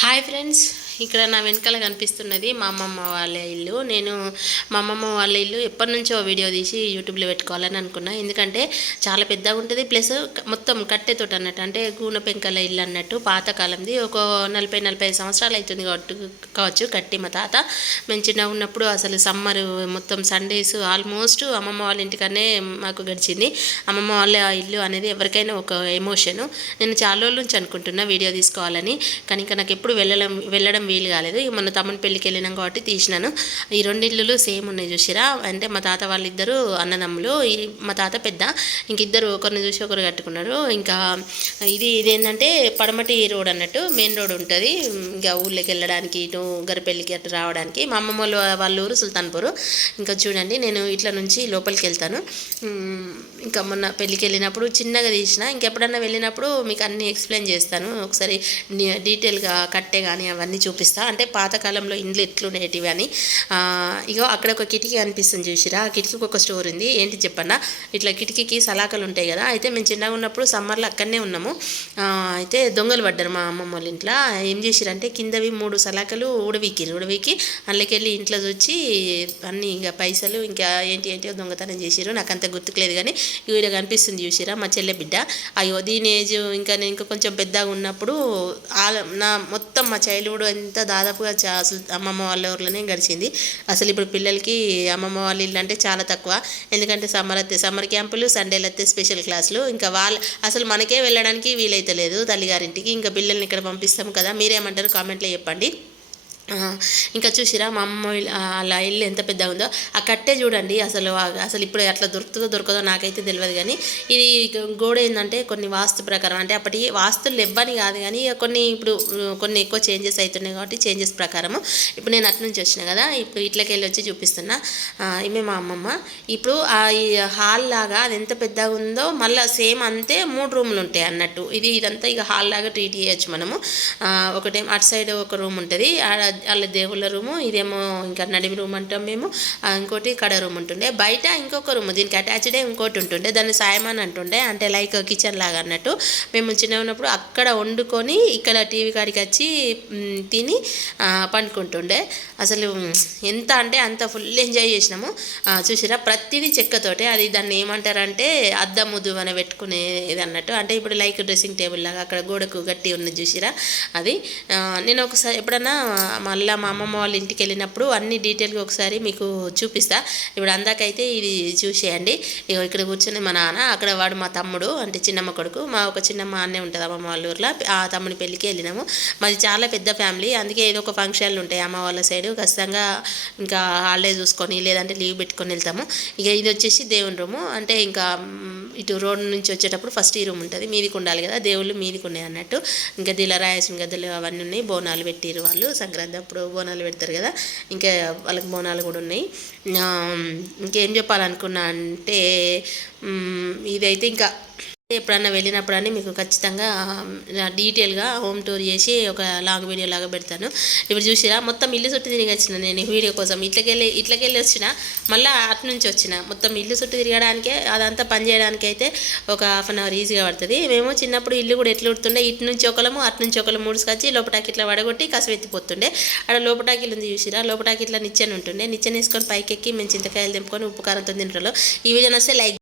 Hi friends, ఇక్కడ నా వెనకాల కనిపిస్తున్నది మా అమ్మమ్మ వాళ్ళ ఇల్లు. నేను మా అమ్మమ్మ వాళ్ళ ఇల్లు ఎప్పటి నుంచో వీడియో తీసి యూట్యూబ్లో పెట్టుకోవాలని అనుకున్నా. ఎందుకంటే చాలా పెద్దగా ఉంటుంది, ప్లస్ మొత్తం కట్టెతోటి అన్నట్టు, అంటే గూనె పెంకల ఇల్లు అన్నట్టు, పాతకాలంది. ఒక 40-45 సంవత్సరాలు అవుతుంది కావచ్చు కట్టి. మా తాత మేము చిన్నగా ఉన్నప్పుడు అసలు సమ్మర్ మొత్తం సండేస్ ఆల్మోస్ట్ అమ్మమ్మ వాళ్ళ ఇంటికనే మాకు గడిచింది. అమ్మమ్మ వాళ్ళ ఇల్లు అనేది ఎవరికైనా ఒక ఎమోషను. నేను చాలా రోజుల నుంచి అనుకుంటున్నా వీడియో తీసుకోవాలని, కానీ ఇంకా నాకు ఎప్పుడు వెళ్ళడం వీలు కాలేదు. మన తమ్ముని పెళ్ళికి వెళ్ళినాం కాబట్టి తీసినాను. ఈ రెండు ఇల్లులు సేమ్ ఉన్నాయి చూసిరా, అంటే మా తాత వాళ్ళిద్దరు అన్నదమ్ములు. మా తాత పెద్ద, ఇంకిద్దరు ఒకరిని చూసి ఒకరు కట్టుకున్నారు. ఇంకా ఇదేంటంటే పడమటి రోడ్ అన్నట్టు, మెయిన్ రోడ్ ఉంటుంది ఇంకా ఊళ్ళోకి వెళ్ళడానికి, ఇటు గరిపెళ్ళికి అటు రావడానికి. మా అమ్మమ్మ వాళ్ళ ఊరు సుల్తాన్పూర్. ఇంకా చూడండి, నేను ఇట్లా నుంచి లోపలికి వెళ్తాను. ఇంకా మొన్న పెళ్ళికి వెళ్ళినప్పుడు చిన్నగా తీసిన, ఇంకెప్పుడన్నా వెళ్ళినప్పుడు మీకు అన్నీ ఎక్స్ప్లెయిన్ చేస్తాను. ఒకసారి డీటెయిల్గా కట్టే కానీ అవన్నీ చూపిస్తా, అంటే పాతకాలంలో ఇండ్లు ఎట్లునేటివి అని. ఇగో అక్కడ ఒక కిటికీ అనిపిస్తుంది చూసిరా, ఆ కిటికీకి ఒక స్టోర్ ఉంది. ఏంటి చెప్పన్నా, ఇట్లా కిటికీకి సలాకలు ఉంటాయి కదా, అయితే మేము చిన్నగా ఉన్నప్పుడు సమ్మర్లో అక్కడనే ఉన్నాము. అయితే దొంగలు పడ్డారు మా అమ్మమ్మ వాళ్ళ ఇంట్లో. ఏం చేసిరంటే కిందవి 3 సలాకలు ఉడవికి అందులోకెళ్ళి ఇంట్లో వచ్చి అన్నీ ఇంకా పైసలు ఇంకా ఏంటి దొంగతనం చేసిరు. నాకు అంత గుర్తుకులేదు, కానీ వీడియో కనిపిస్తుంది చూసిరా, మా చెల్లె బిడ్డ. అయ్యో దీని ఏజ్ ఇంకా నేను ఇంకా కొంచెం పెద్దగా ఉన్నప్పుడు నా మొత్తం మా చైల్డ్హుడ్ అంతా దాదాపుగా అసలు అమ్మమ్మ వాళ్ళ ఊర్లోనే గడిచింది. అసలు ఇప్పుడు పిల్లలకి అమ్మమ్మ వాళ్ళ ఇల్లు అంటే చాలా తక్కువ, ఎందుకంటే సమ్మర్ క్యాంపులు, సండేలు అయితే స్పెషల్ క్లాసులు. ఇంకా అసలు మనకే వెళ్ళడానికి వీలైతలేదు తల్లిగారింటికి, ఇంకా పిల్లల్ని ఇక్కడ పంపిస్తాం కదా. మీరేమంటారు కామెంట్లో చెప్పండి. ఇంకా చూసిరా మా అమ్మ అలా ఇల్లు ఎంత పెద్దగా ఉందో. ఆ కట్టే చూడండి, అసలు ఇప్పుడు అట్లా దొరకదో నాకైతే తెలియదు, కానీ ఇది గోడ ఏంటంటే కొన్ని వాస్తు ప్రకారం, అంటే అప్పటి వాస్తులు ఇవ్వని కాదు, కానీ కొన్ని ఎక్కువ చేంజెస్ అవుతున్నాయి కాబట్టి చేంజెస్ ప్రకారము ఇప్పుడు నేను అటు నుంచి వచ్చిన కదా, ఇప్పుడు ఇట్లకి వెళ్ళి వచ్చి చూపిస్తున్నా. ఈమె మా అమ్మమ్మ. ఇప్పుడు ఈ హాల్ లాగా అది ఎంత పెద్దగా ఉందో మళ్ళీ సేమ్ అంతే 3 రూములు ఉంటాయి అన్నట్టు. ఇదంతా ఇక హాల్ లాగా ట్రీట్ చేయొచ్చు మనము. ఒకటేమో అటు సైడ్ ఒక రూమ్ ఉంటుంది, వాళ్ళ దేవుళ్ళ రూము, ఇదేమో ఇంకా నడిమి రూమ్ అంటాం మేము. ఇంకోటి కడ రూమ్ ఉంటుండే, బయట ఇంకొక రూమ్ దీనికి అటాచ్డే ఇంకోటి ఉంటుండే, దాన్ని సాయమాన్ అంటుండే, అంటే లైక్ కిచెన్ లాగా అన్నట్టు. మేము చిన్న ఉన్నప్పుడు అక్కడ వండుకొని ఇక్కడ టీవీ కాడికి వచ్చి తిని పండుకుంటుండే. అసలు ఎంత అంటే అంత ఫుల్ ఎంజాయ్ చేసినాము. చూసిరా ప్రతిదీ చెక్కతోటే, అది దాన్ని ఏమంటారంటే అద్దం ముద్దు అని పెట్టుకునేది అన్నట్టు, అంటే ఇప్పుడు లైక్ డ్రెస్సింగ్ టేబుల్ లాగా అక్కడ గోడకు గట్టి ఉన్నది చూసిరా. అది నేను ఒకసారి ఎప్పుడన్నా మళ్ళీ మా అమ్మమ్మ వాళ్ళ ఇంటికి వెళ్ళినప్పుడు అన్ని డీటెయిల్గా ఒకసారి మీకు చూపిస్తా. ఇప్పుడు అందాకైతే ఇది చూసేయండి. ఇక్కడ కూర్చొని మా నాన్న, అక్కడ వాడు మా తమ్ముడు, అంటే చిన్నమ్మ కొడుకు. మా ఒక చిన్నమ్మ అన్నే ఉంటుంది అమ్మమ్మ వాళ్ళ ఊర్లో, ఆ తమ్ముని పెళ్ళికి వెళ్ళినాము. మాది చాలా పెద్ద ఫ్యామిలీ, అందుకే ఏదో ఒక ఫంక్షన్లు ఉంటాయి అమ్మ వాళ్ళ సైడు, ఖచ్చితంగా ఇంకా హాలిడే చూసుకొని లేదంటే లీవ్ పెట్టుకొని వెళ్తాము. ఇక ఇది వచ్చేసి దేవుని రూము, అంటే ఇంకా ఇటు రోడ్ నుంచి వచ్చేటప్పుడు ఫస్ట్ ఈ రూమ్ ఉంటుంది, మీదికి ఉండాలి కదా, దేవుళ్ళు మీదికి ఉన్నాయి అన్నట్టు. ఇంకా దీనిలో రాయాల్సిన గదులు అవన్నీ ఉన్నాయి, బోనాలు పెట్టిరు వాళ్ళు సంక్రాంతి అప్పుడు బోనాలు పెడతారు కదా, ఇంకా వాళ్ళకి బోనాలు కూడా ఉన్నాయి. ఇంకేం చెప్పాలనుకున్నా అంటే ఇదైతే ఇంకా ఎప్పుడన్నా వెళ్ళినప్పుడని మీకు ఖచ్చితంగా డీటెయిల్గా హోమ్ టూర్ చేసి ఒక లాంగ్ వీడియో లాగా పెడతాను. ఇప్పుడు చూసిరా మొత్తం ఇల్లు చుట్టూ తిరిగి వచ్చిన నేను వీడియో కోసం. ఇట్లకెళ్ళి వచ్చిన, మళ్ళీ అటు నుంచి వచ్చిన, మొత్తం ఇల్లు చుట్టూ తిరగడానికే అదంతా పని చేయడానికి అయితే ఒక ½ అవర్ ఈజీగా పడుతుంది. మేము చిన్నప్పుడు ఇల్లు కూడా ఎట్లా ఉడుతుండే, ఇటు నుంచి ఒకలము అటు నుంచి ఒకరు ముడుసుకొచ్చి లోపటాకి ఇట్లా వడగొట్టి కసవెత్తిపోతుండే. అక్కడ లోపటాకిలు ఉంది చూసిరా, లోపటాకి ఇట్లా నిచ్చెన ఉంటుండే, నిచ్చెన వేసుకొని పైకెక్కి మేము చింతకాయలు తెంపుకొని ఉప్పు కారంతో తింటారు. ఈ వీడియో నస్తే లైక్